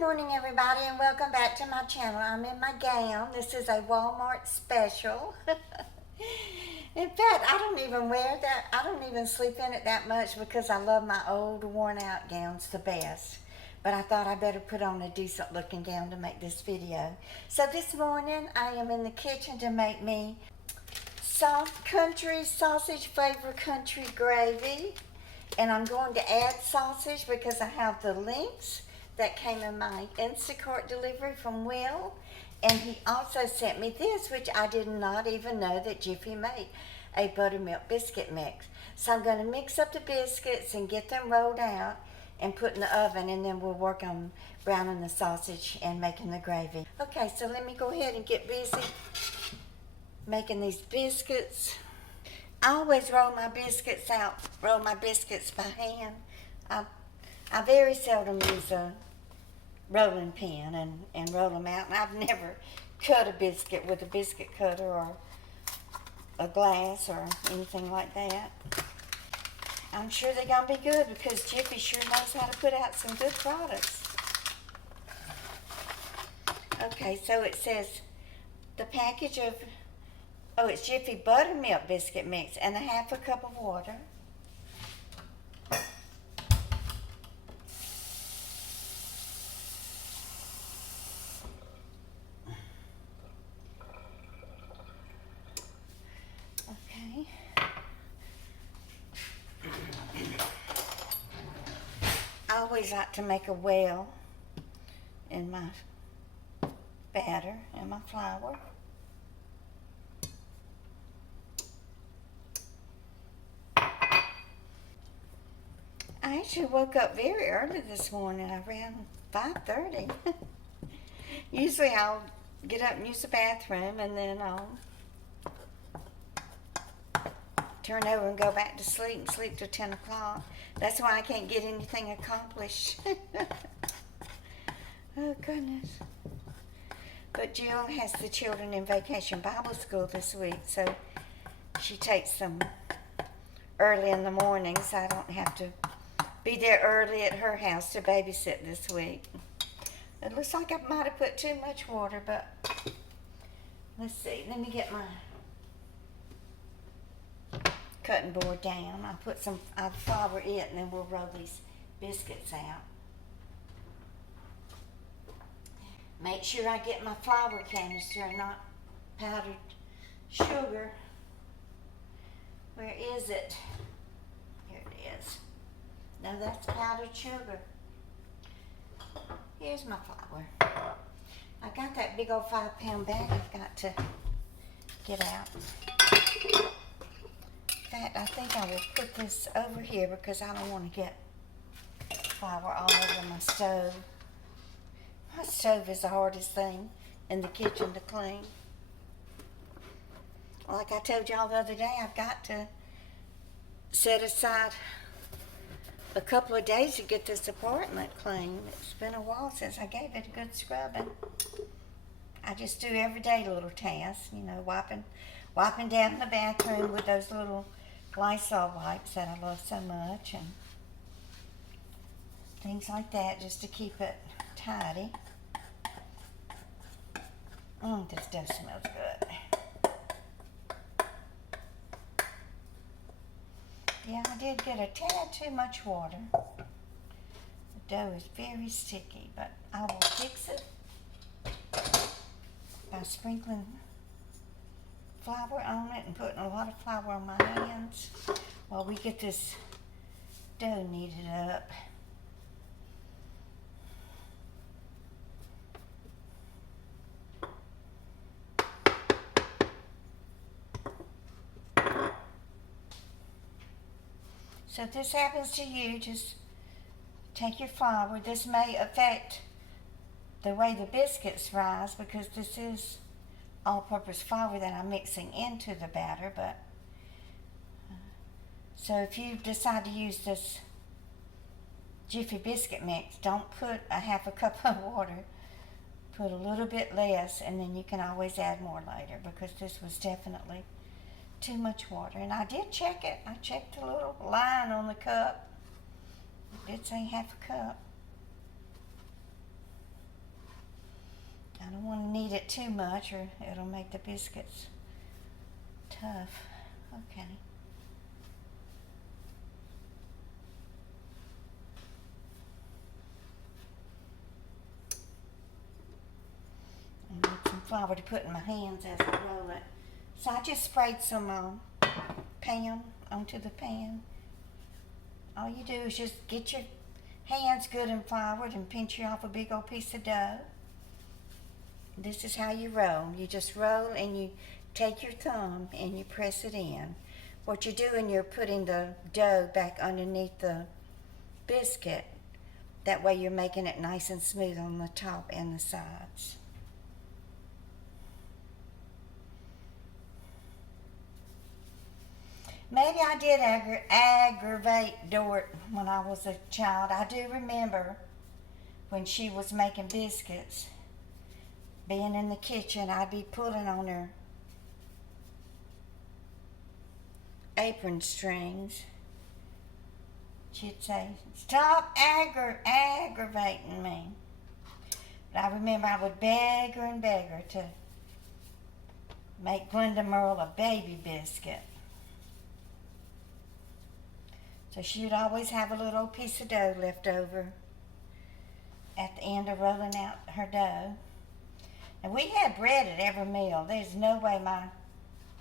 Morning everybody and welcome back to my channel. I'm in my gown. This is a Walmart special. In fact, I don't even wear that. I don't even sleep in it that much because I love my old worn out gowns the best. But I thought I better put on a decent looking gown to make this video. So this morning I am in the kitchen to make me soft country sausage flavored country gravy. And I'm going to add sausage because I have the links that came in my Instacart delivery from Will. And he also sent me this, which I did not even know that Jiffy made, a buttermilk biscuit mix. So I'm going to mix up the biscuits and get them rolled out and put in the oven, and then we'll work on browning the sausage and making the gravy. Okay, so let me go ahead and get busy making these biscuits. I always roll my biscuits by hand. I very seldom use a rolling pin and roll them out. And I've never cut a biscuit with a biscuit cutter or a glass or anything like that. I'm sure they're going to be good because Jiffy sure knows how to put out some good products. Okay, so it says the package of, it's Jiffy buttermilk biscuit mix and a half a cup of water. Okay. I always like to make a well in my batter and my flour. I actually woke up very early this morning, around 5:30. Usually I'll get up and use the bathroom and then I'll turn over and go back to sleep and sleep till 10 o'clock. That's why I can't get anything accomplished. Oh goodness. But Jill has the children in Vacation Bible School this week, so she takes them early in the morning so I don't have to be there early at her house to babysit this week. It looks like I might have put too much water, but let's see. Let me get my cutting board down. I'll flour it and then we'll roll these biscuits out. Make sure I get my flour canister and not powdered sugar. Where is it? Here it is. No, that's powdered sugar. Here's my flour. I got that big old 5-pound bag I've got to get out. In fact, I think I will put this over here because I don't want to get flour all over my stove. My stove is the hardest thing in the kitchen to clean. Like I told y'all the other day, I've got to set aside a couple of days to get this apartment clean. It's been a while since I gave it a good scrubbing. I just do everyday little tasks, you know, wiping down the bathroom with those little Lysol wipes that I love so much, and things like that just to keep it tidy. This dough smells good. Yeah, I did get a tad too much water. The dough is very sticky, but I will fix it by sprinkling flour on it and putting a lot of flour on my hands while we get this dough kneaded up. So if this happens to you, just take your flour. This may affect the way the biscuits rise because this is all-purpose flour that I'm mixing into the batter. But so if you decide to use this Jiffy biscuit mix, don't put a half a cup of water. Put a little bit less, and then you can always add more later because this was definitely too much water. And I did check it. I checked the little line on the cup. It did say half a cup. heat it too much or it'll make the biscuits tough. Okay. I need some flour to put in my hands as I roll it. So I just sprayed some Pam onto the pan. All you do is just get your hands good and floured and pinch you off a big old piece of dough. This is how you roll. You just roll and you take your thumb and you press it in. What you're doing, you're putting the dough back underneath the biscuit. That way you're making it nice and smooth on the top and the sides. Maybe I did aggravate Dort when I was a child. I do remember when she was making biscuits, being in the kitchen, I'd be pulling on her apron strings. She'd say, "Stop aggravating me." But I remember I would beg her and beg her to make Glenda Merle a baby biscuit. So she would always have a little piece of dough left over at the end of rolling out her dough. And we had bread at every meal. There's no way my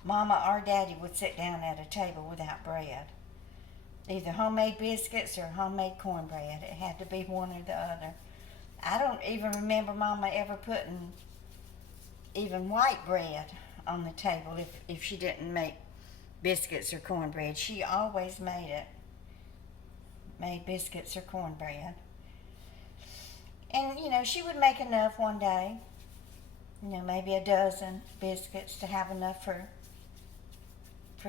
mama or daddy would sit down at a table without bread. Either homemade biscuits or homemade cornbread. It had to be one or the other. I don't even remember mama ever putting even white bread on the table if she didn't make biscuits or cornbread. She always made biscuits or cornbread. And, she would make enough one day, maybe a dozen biscuits to have enough for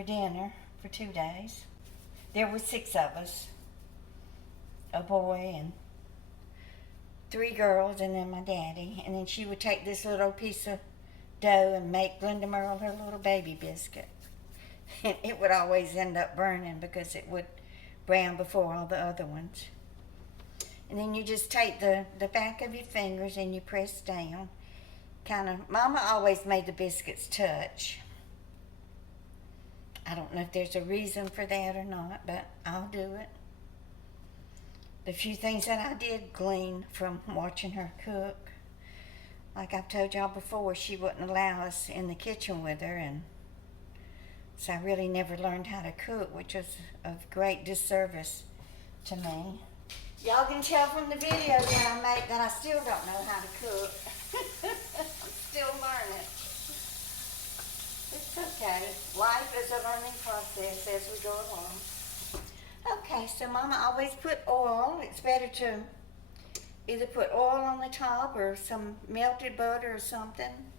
dinner for 2 days. There were 6 of us, a boy and 3 girls and then my daddy. And then she would take this little piece of dough and make Glenda Merle her little baby biscuit. And it would always end up burning because it would brown before all the other ones. And then you just take the back of your fingers and you press down. Mama always made the biscuits touch. I don't know if there's a reason for that or not, but I'll do it. The few things that I did glean from watching her cook, like I've told y'all before, she wouldn't allow us in the kitchen with her, and so I really never learned how to cook, which was of great disservice to me. Y'all can tell from the videos that I make that I still don't know how to cook. I'm still learning. It's okay. Life is a learning process as we go along. Okay, so Mama always put oil. It's better to either put oil on the top or some melted butter or something.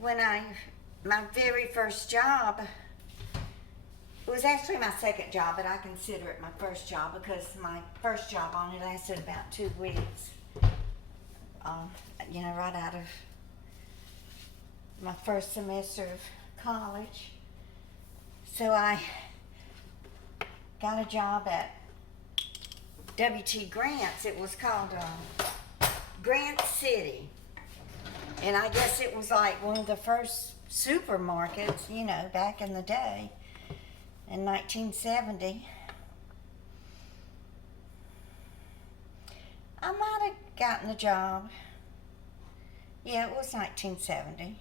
My very first job, it was actually my second job, but I consider it my first job because my first job only lasted about 2 weeks. Right out of my first semester of college. So I got a job at W.T. Grant's. It was called Grant City. And I guess it was like one of the first supermarkets, back in the day. In 1970. I might have gotten the job. Yeah, it was 1970.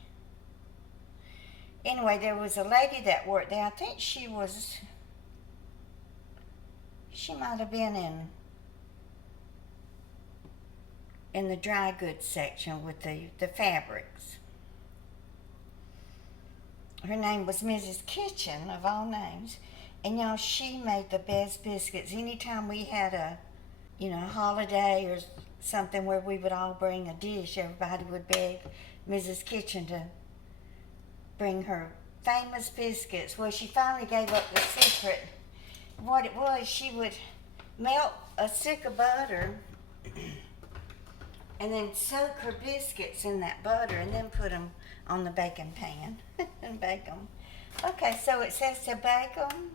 Anyway, there was a lady that worked there. I think she might have been in the dry goods section with the fabrics. Her name was Mrs. Kitchen, of all names. And y'all, she made the best biscuits. Anytime we had a holiday or something where we would all bring a dish, everybody would beg Mrs. Kitchen to bring her famous biscuits. Well, she finally gave up the secret. What it was, she would melt a stick of butter and then soak her biscuits in that butter and then put them on the baking pan and bake them. Okay, so it says to bake them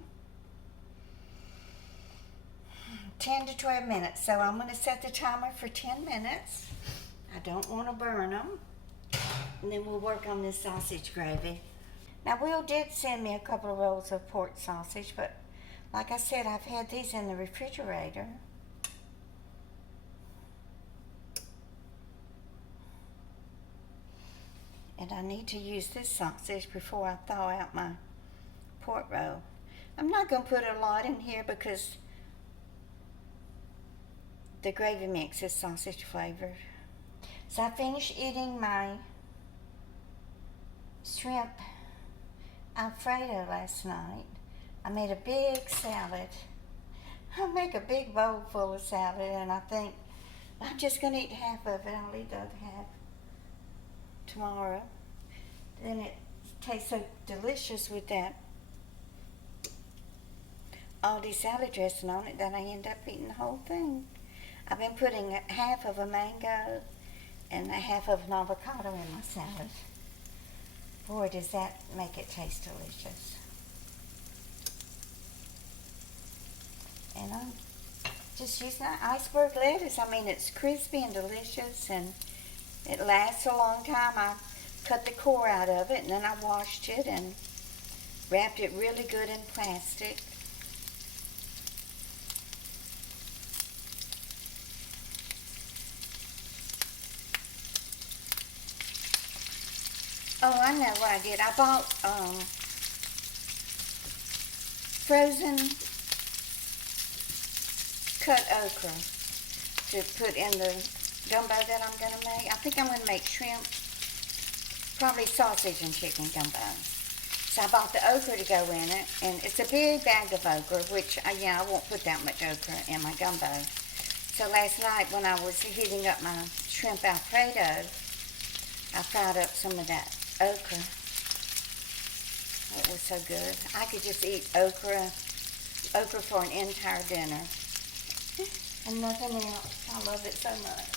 10 to 12 minutes. So I'm going to set the timer for 10 minutes. I don't want to burn them. And then we'll work on this sausage gravy. Now, Will did send me a couple of rolls of pork sausage, but like I said, I've had these in the refrigerator. And I need to use this sausage before I thaw out my pork roll. I'm not going to put a lot in here because the gravy mix is sausage flavored. So I finished eating my shrimp Alfredo last night. I made a big salad. I make a big bowl full of salad, and I think I'm just going to eat half of it. I'll eat the other half tomorrow. Then it tastes so delicious with that Aldi salad dressing on it that I end up eating the whole thing. I've been putting half of a mango and a half of an avocado in my salad. Boy, does that make it taste delicious. And I'm just using iceberg lettuce. I mean, it's crispy and delicious, and it lasts a long time. I cut the core out of it, and then I washed it and wrapped it really good in plastic. Oh, I know what I did. I bought frozen cut okra to put in the gumbo that I'm going to make. I think I'm going to make shrimp, probably sausage and chicken gumbo. So I bought the okra to go in it, and it's a big bag of okra, which, I won't put that much okra in my gumbo. So last night when I was heating up my shrimp Alfredo, I fried up some of that okra. It was so good. I could just eat okra for an entire dinner. And nothing else. I love it so much.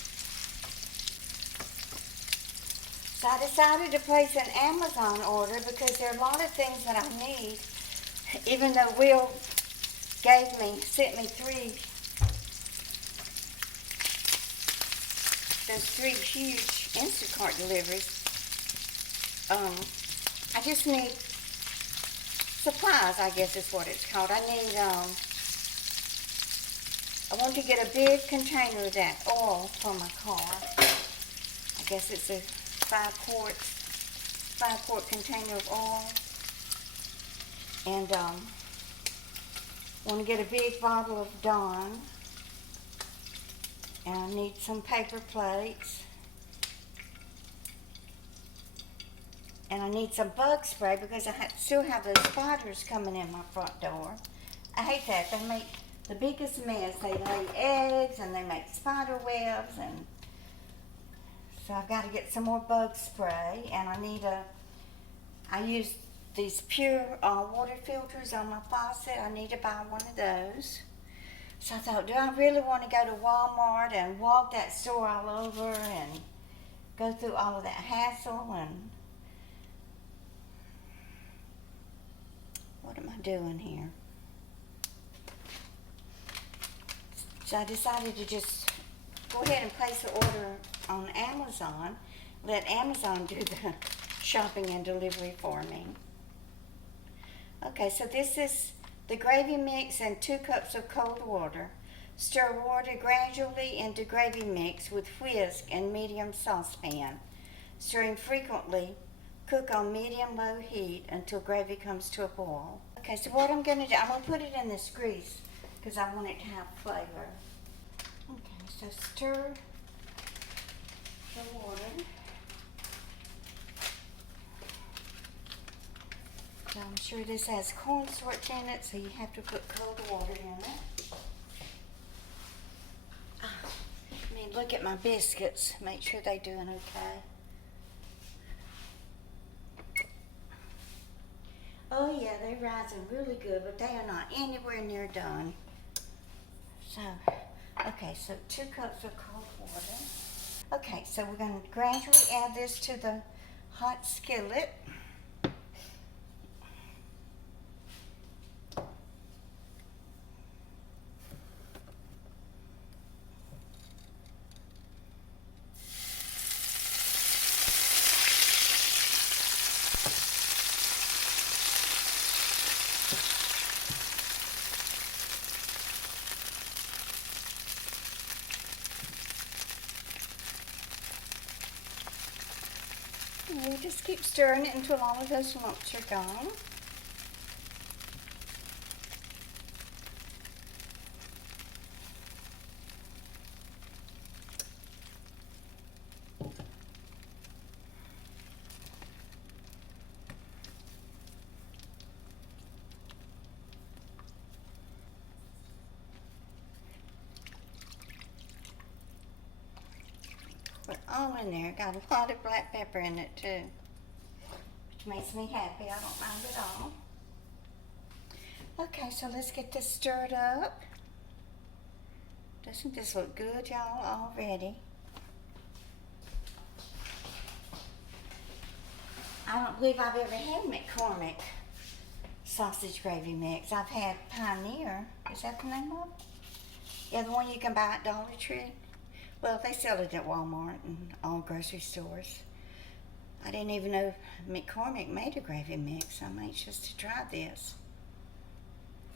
So I decided to place an Amazon order because there are a lot of things that I need. Even though Will sent me those three huge Instacart deliveries. I just need supplies, I guess is what it's called. I want to get a big container of that oil for my car. I guess it's a 5-quart container of oil. And want to get a big bottle of Dawn. And I need some paper plates. And I need some bug spray because I still have those spiders coming in my front door. I hate that. They make the biggest mess. They lay eggs and they make spider webs, and so I've got to get some more bug spray. And I use these pure water filters on my faucet. I need to buy one of those. So I thought, do I really want to go to Walmart and walk that store all over and go through all of that hassle? And what am I doing here? So I decided to just go ahead and place the order on Amazon. Let Amazon do the shopping and delivery for me. Okay, so this is the gravy mix and 2 cups of cold water. Stir water gradually into gravy mix with whisk and medium saucepan. Stirring frequently, cook on medium-low heat until gravy comes to a boil. Okay, so what I'm going to do, I'm going to put it in this grease because I want it to have flavor. Okay, so stir the water. So I'm sure this has cornstarch in it, so you have to put cold water in it. Look at my biscuits. Make sure they're doing okay. Oh yeah, they're rising really good, but they are not anywhere near done. So, okay, so 2 cups of cold water. Okay, so we're going to gradually add this to the hot skillet. we'll just keep stirring it until all of those lumps are gone. Put all in there. Got a lot of black pepper in it too, which makes me happy. I don't mind at all. Okay, so let's get this stirred up. Doesn't this look good, y'all, already? I don't believe I've ever had McCormick sausage gravy mix. I've had Pioneer. Is that the name of it? Yeah, the one you can buy at Dollar Tree. Well, they sell it at Walmart and all grocery stores. I didn't even know McCormick made a gravy mix. I'm anxious to try this.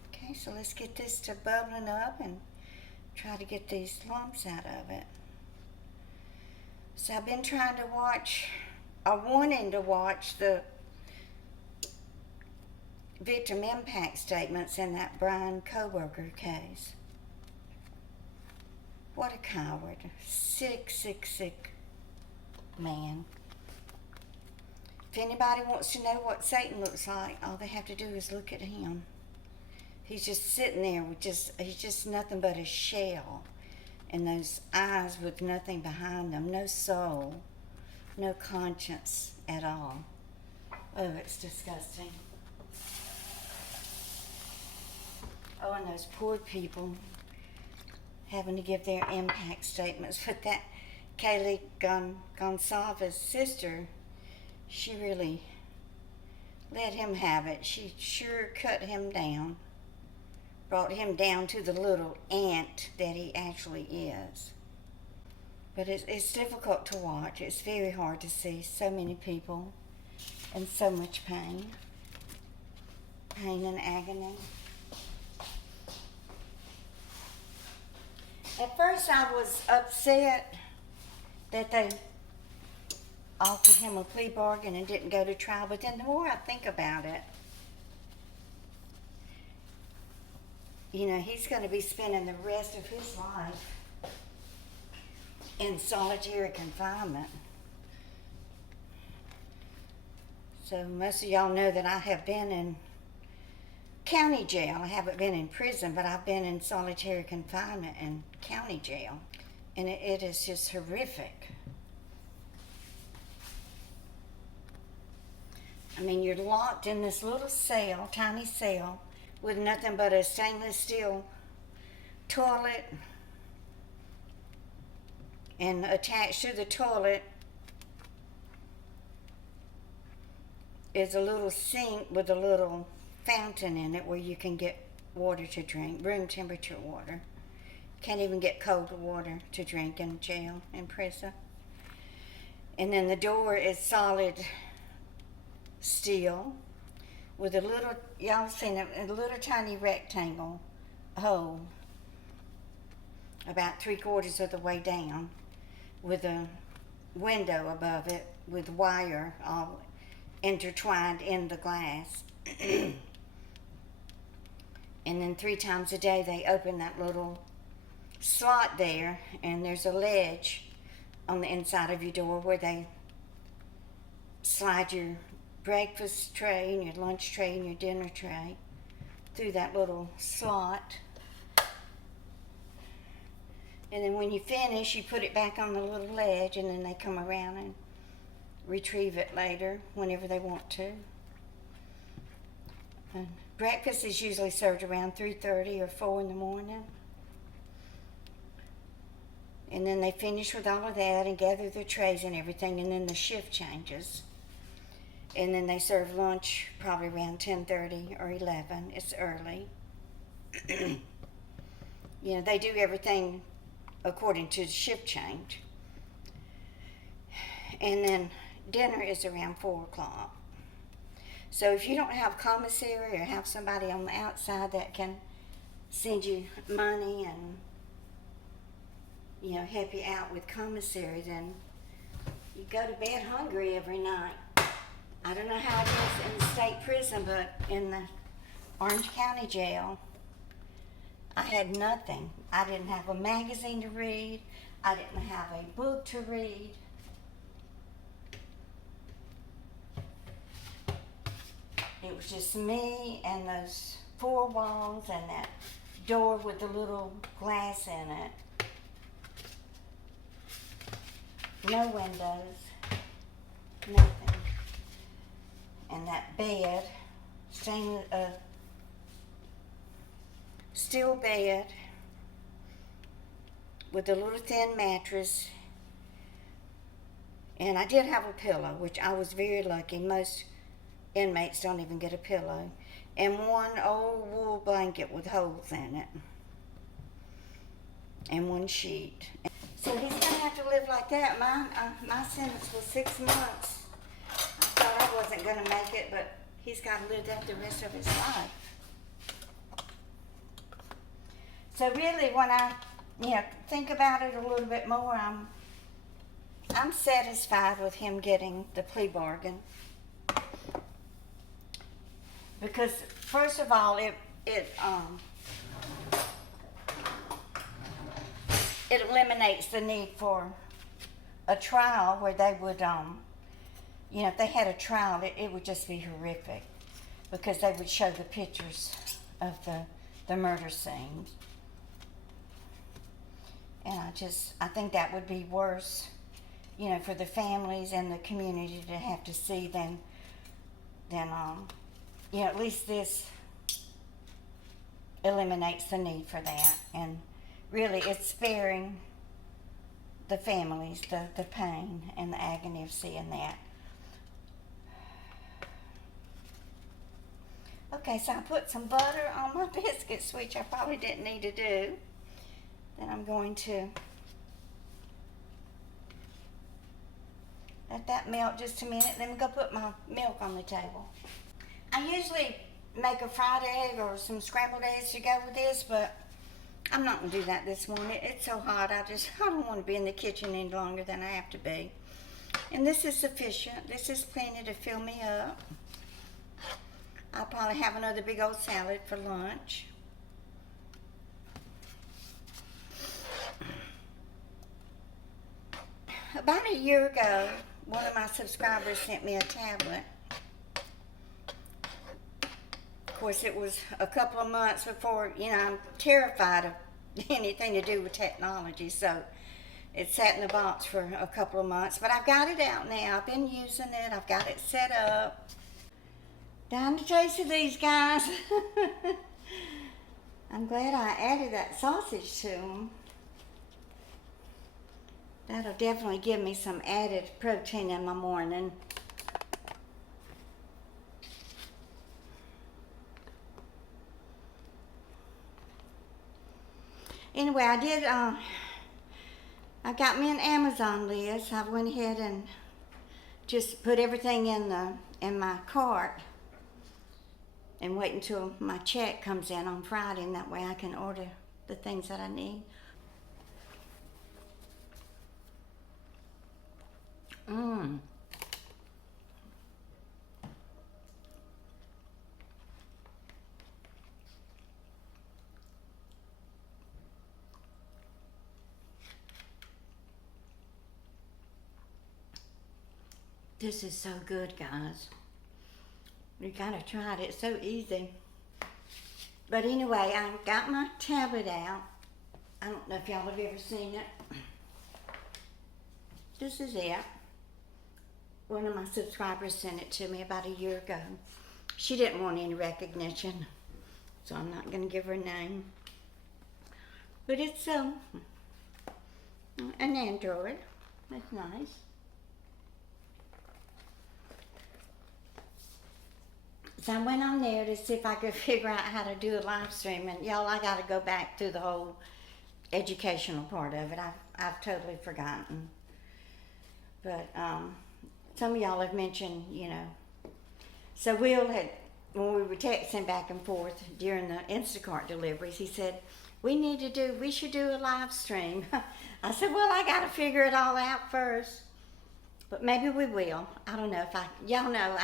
Okay, so let's get this to bubbling up and try to get these lumps out of it. So I've been trying to watch, or wanting to watch, the victim impact statements in that Brian Coworker case. What a coward. Sick, sick, sick man. If anybody wants to know what Satan looks like, all they have to do is look at him. He's just sitting there with he's just nothing but a shell. And those eyes with nothing behind them. No soul. No conscience at all. Oh, it's disgusting. Oh, and those poor people having to give their impact statements. But that Kaylee Gonsalves' sister, she really let him have it. She sure cut him down. Brought him down to the little ant that he actually is. But it's difficult to watch. It's very hard to see so many people in so much pain. Pain and agony. At first I was upset that they offered him a plea bargain and didn't go to trial, but then the more I think about it, you know, he's going to be spending the rest of his life in solitary confinement. So most of y'all know that I have been in county jail. I haven't been in prison, but I've been in solitary confinement in county jail. And it is just horrific. I mean, you're locked in this little cell, tiny cell, with nothing but a stainless steel toilet. And attached to the toilet is a little sink with a little fountain in it where you can get water to drink, room temperature water. Can't even get cold water to drink in jail, in prison. And then the door is solid steel with a little, y'all seen it, a little tiny rectangle hole about 3/4 of the way down with a window above it with wire all intertwined in the glass. And then 3 times a day they open that little slot there, and there's a ledge on the inside of your door where they slide your breakfast tray and your lunch tray and your dinner tray through that little slot. And then when you finish, you put it back on the little ledge, and then they come around and retrieve it later whenever they want to. And breakfast is usually served around 3:30 or 4 in the morning. And then they finish with all of that and gather their trays and everything, and then the shift changes. And then they serve lunch probably around 10:30 or 11. It's early. You know, they do everything according to the shift change. And then dinner is around 4 o'clock. So if you don't have commissary or have somebody on the outside that can send you money and, you know, help you out with commissary, then you go to bed hungry every night. I don't know how it is in the state prison, but in the Orange County jail, I had nothing. I didn't have a magazine to read. I didn't have a book to read. It was just me and those four walls and that door with the little glass in it. No windows, nothing. And that bed, steel bed with a little thin mattress. And I did have a pillow, which I was very lucky. Most inmates don't even get a pillow. And one old wool blanket with holes in it. And one sheet. So he's gonna have to live like that. My sentence was 6 months. I thought I wasn't gonna make it, but he's gotta live that the rest of his life. So really, when I, think about it a little bit more, I'm satisfied with him getting the plea bargain. Because first of all, it eliminates the need for a trial where they would, if they had a trial, it would just be horrific because they would show the pictures of the murder scenes. And I think that would be worse, for the families and the community to have to see than at least this eliminates the need for that. And really, it's sparing the families the pain and the agony of seeing that. Okay, so I put some butter on my biscuits, which I probably didn't need to do. Then I'm going to let that melt just a minute. Then I'm going to put my milk on the table. I usually make a fried egg or some scrambled eggs to go with this, but I'm not going to do that this morning. It's so hot, I don't want to be in the kitchen any longer than I have to be. And this is sufficient. This is plenty to fill me up. I'll probably have another big old salad for lunch. About a year ago, one of my subscribers sent me a tablet. Of course, it was a couple of months before, I'm terrified of anything to do with technology, so it sat in the box for a couple of months. But I've got it out now. I've been using it. I've got it set up. Time to taste of these, guys. I'm glad I added that sausage to them. That'll definitely give me some added protein in my morning. Anyway, I got me an Amazon list. I went ahead and just put everything in my cart and wait until my check comes in on Friday, and that way I can order the things that I need. This is so good, guys. You gotta try it. It's so easy. But anyway, I got my tablet out. I don't know if y'all have ever seen it. This is it. One of my subscribers sent it to me about a year ago. She didn't want any recognition, so I'm not gonna give her a name. But it's an Android. That's nice. So I went on there to see if I could figure out how to do a live stream, and y'all, I got to go back through the whole educational part of it. I've totally forgotten. But some of y'all have mentioned, So Will had, when we were texting back and forth during the Instacart deliveries, he said, we should do a live stream. I said, well, I got to figure it all out first. But maybe we will. I don't know if y'all know,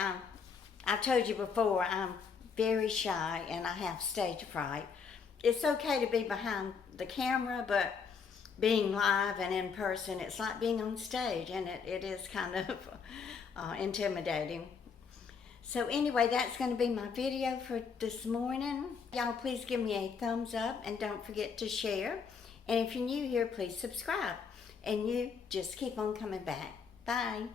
I've told you before, I'm very shy and I have stage fright. It's okay to be behind the camera, but being live and in person, it's like being on stage, and it is kind of intimidating. So anyway, that's going to be my video for this morning. Y'all please give me a thumbs up and don't forget to share. And if you're new here, please subscribe. And you just keep on coming back. Bye.